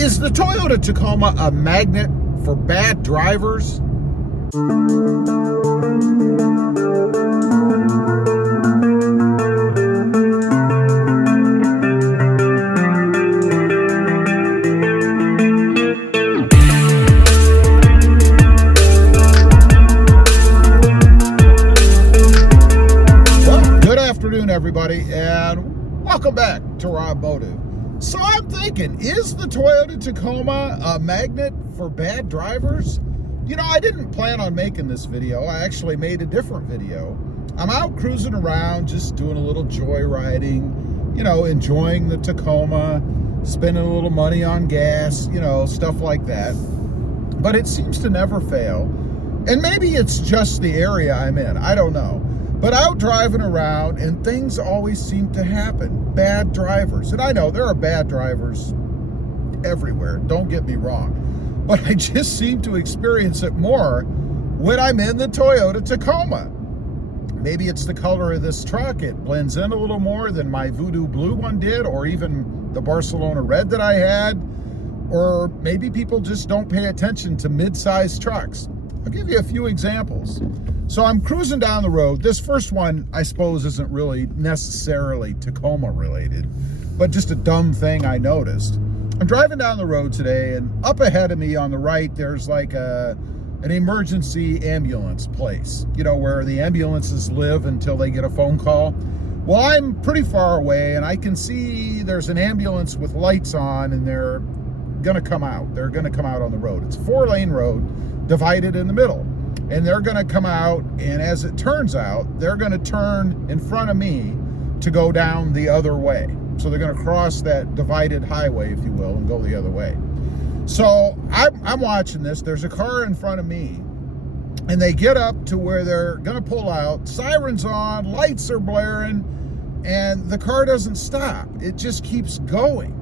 Is the Toyota Tacoma a magnet for bad drivers? Well, good afternoon, everybody, and welcome back to RobMotive. So I'm thinking, is the Toyota Tacoma a magnet for bad drivers? You know, I didn't plan on making this video. I actually made a different video. I'm out cruising around, just doing a little joyriding, you know, enjoying the Tacoma, spending a little money on gas, you know, stuff like that. But it seems to never fail. And maybe it's just the area I'm in, I don't know. But out driving around, and things always seem to happen. Bad drivers. And I know there are bad drivers everywhere, don't get me wrong. But I just seem to experience it more when I'm in the Toyota Tacoma. Maybe it's the color of this truck. It blends in a little more than my Voodoo Blue one did, or even the Barcelona Red that I had. Or maybe people just don't pay attention to mid-sized trucks. I'll give you a few examples. So I'm cruising down the road. This first one, I suppose, isn't really necessarily Tacoma related, but just a dumb thing I noticed. I'm driving down the road today, and up ahead of me on the right, there's like an emergency ambulance place, you know, where the ambulances live until they get a phone call. Well, I'm pretty far away, and I can see there's an ambulance with lights on, and they're gonna come out. They're gonna come out on the road. It's a 4-lane road divided in the middle. And they're gonna come out, and as it turns out, they're gonna turn in front of me to go down the other way. So they're gonna cross that divided highway, if you will, and go the other way. So I'm watching this. There's a car in front of me, and they get up to where they're gonna pull out, sirens on, lights are blaring, and the car doesn't stop. It just keeps going.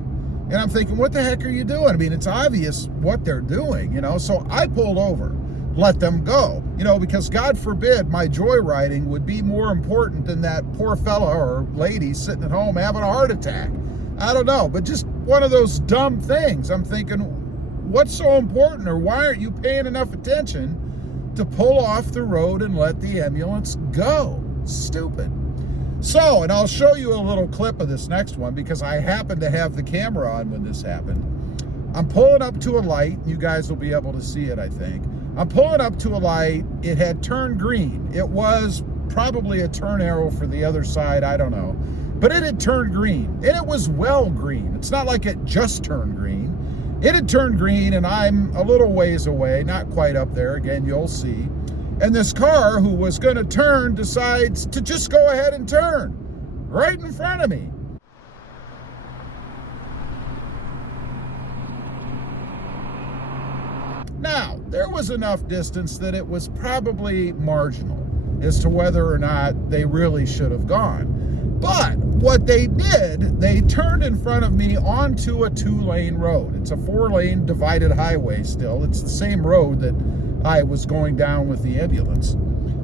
And I'm thinking, what the heck are you doing? I mean, it's obvious what they're doing, you know? So I pulled over. Let them go, you know, because God forbid my joyriding would be more important than that poor fella or lady sitting at home having a heart attack. I don't know, but just one of those dumb things. I'm thinking, what's so important, or why aren't you paying enough attention to pull off the road and let the ambulance go? Stupid. So, and I'll show you a little clip of this next one because I happened to have the camera on when this happened. I'm pulling up to a light. You guys will be able to see it, I think. I'm pulling up to a light. It had turned green. It was probably a turn arrow for the other side, I don't know. But it had turned green, and it was well green. It's not like it just turned green. It had turned green, and I'm a little ways away, not quite up there. Again, you'll see. And this car who was gonna turn decides to just go ahead and turn right in front of me. Now, there was enough distance that it was probably marginal as to whether or not they really should have gone. But what they did, they turned in front of me onto a 2-lane road. It's a 4-lane divided highway still. It's the same road that I was going down with the ambulance.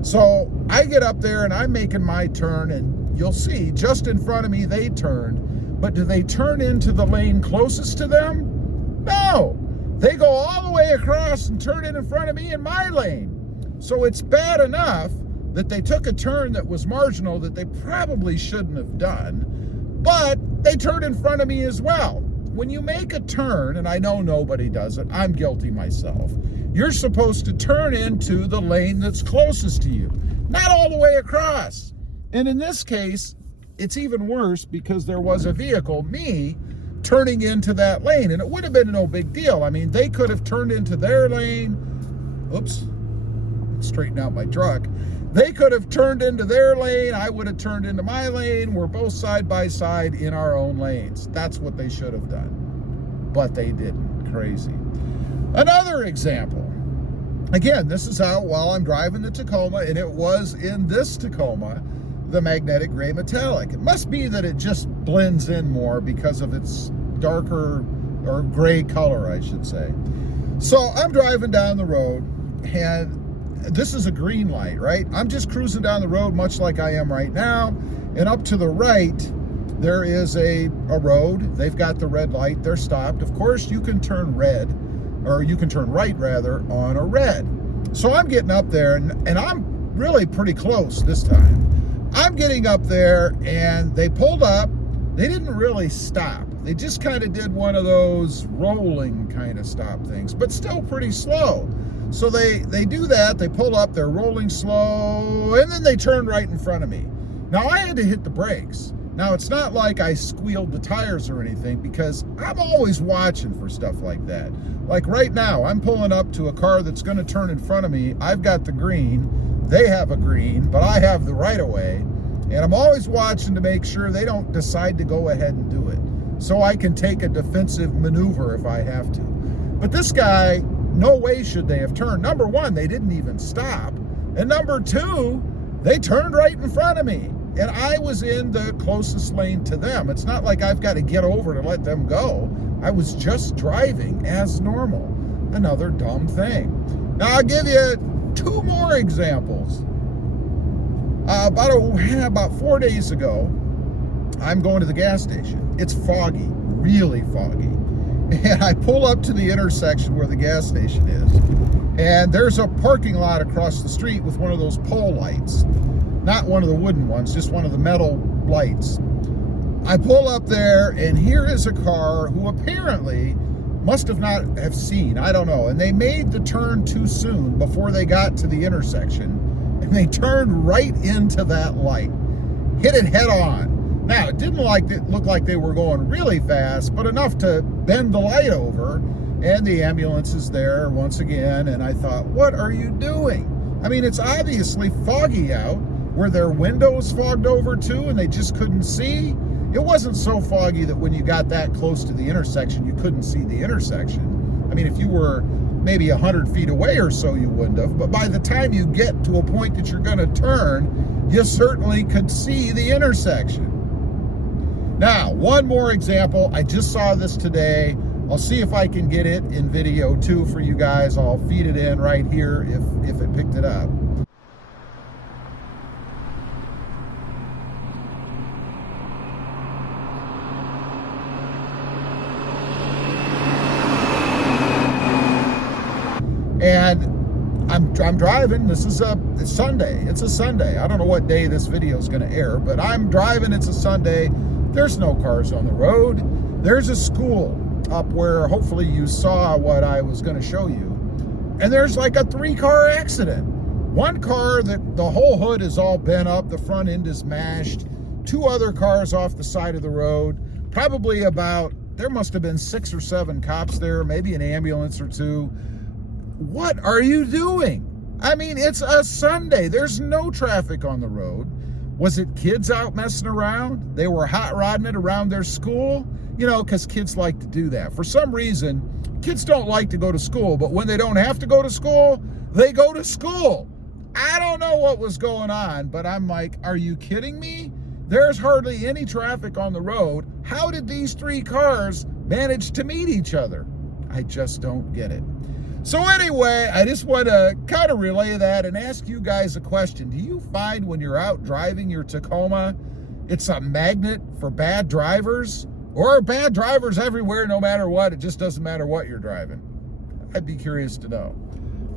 So I get up there and I'm making my turn, and you'll see just in front of me they turned. But do they turn into the lane closest to them? No. They go all the way across and turn in front of me in my lane. So it's bad enough that they took a turn that was marginal that they probably shouldn't have done, but they turned in front of me as well. When you make a turn, and I know nobody does it, I'm guilty myself, you're supposed to turn into the lane that's closest to you, not all the way across. And in this case, it's even worse because there was a vehicle, me, turning into that lane, and it would have been no big deal. I mean, they could have turned into their lane. Oops, straighten out my truck. They could have turned into their lane. I would have turned into my lane. We're both side by side in our own lanes. That's what they should have done, but they didn't. Crazy. Another example. Again, this is out while I'm driving the Tacoma, and it was in this Tacoma, the magnetic gray metallic. It must be that it just blends in more because of its darker or gray color, I should say. So I'm driving down the road, and this is a green light, right? I'm just cruising down the road much like I am right now, and up to the right there is a road. They've got the red light. They're stopped. Of course, you can turn red, or you can turn right rather, on a red. So I'm getting up there, and I'm really pretty close this time. I'm getting up there, and they pulled up. They didn't really stop. They just kind of did one of those rolling kind of stop things, but still pretty slow. So they do that. They pull up. They're rolling slow, and then they turn right in front of me. Now, I had to hit the brakes. Now, it's not like I squealed the tires or anything, because I'm always watching for stuff like that. Like right now, I'm pulling up to a car that's going to turn in front of me. I've got the green. They have a green, but I have the right of way. And I'm always watching to make sure they don't decide to go ahead and do it, so I can take a defensive maneuver if I have to. But this guy, no way should they have turned. Number one, they didn't even stop. And number two, they turned right in front of me. And I was in the closest lane to them. It's not like I've got to get over to let them go. I was just driving as normal. Another dumb thing. Now, I'll give you 2 more examples. About 4 days ago, I'm going to the gas station. It's foggy, really foggy. And I pull up to the intersection where the gas station is. And there's a parking lot across the street with one of those pole lights. Not one of the wooden ones, just one of the metal lights. I pull up there, and here is a car who apparently must have not have seen, I don't know. And they made the turn too soon before they got to the intersection. And they turned right into that light, hit it head on. Now, it didn't look like they were going really fast, but enough to bend the light over. And the ambulance is there once again. And I thought, what are you doing? I mean, it's obviously foggy out. Were their windows fogged over too and they just couldn't see? It wasn't so foggy that when you got that close to the intersection, you couldn't see the intersection. I mean, if you were maybe 100 feet away or so, you wouldn't have. But by the time you get to a point that you're going to turn, you certainly could see the intersection. Now, one more example. I just saw this today. I'll see if I can get it in video too for you guys. I'll feed it in right here if it picked it up. And I'm driving. This is it's Sunday. It's a Sunday. I don't know what day this video is going to air, but I'm driving. It's a Sunday. There's no cars on the road. There's a school up where hopefully you saw what I was going to show you. And there's like a 3-car accident. One car that the whole hood is all bent up. The front end is mashed. 2 other cars off the side of the road. Probably there must have been 6 or 7 cops there, maybe an ambulance or 2. What are you doing? I mean, it's a Sunday. There's no traffic on the road. Was it kids out messing around? They were hot rodding it around their school? You know, because kids like to do that. For some reason, kids don't like to go to school, but when they don't have to go to school, they go to school. I don't know what was going on, but I'm like, are you kidding me? There's hardly any traffic on the road. How did these 3 cars manage to meet each other? I just don't get it. So anyway, I just want to kind of relay that and ask you guys a question. Do you find when you're out driving your Tacoma, it's a magnet for bad drivers? Or are bad drivers everywhere no matter what? It just doesn't matter what you're driving. I'd be curious to know.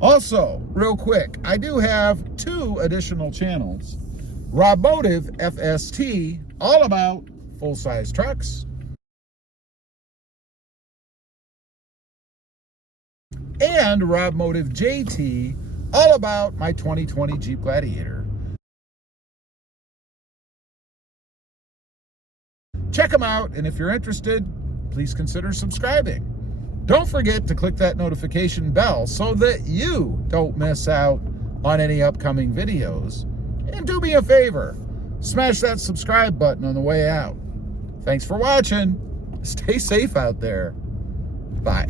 Also, real quick, I do have 2 additional channels. RobMotive FST, all about full-size trucks. And RobMotive JT, all about my 2020 Jeep Gladiator. Check them out, and if you're interested, please consider subscribing. Don't forget to click that notification bell so that you don't miss out on any upcoming videos. And do me a favor, smash that subscribe button on the way out. Thanks for watching. Stay safe out there. Bye.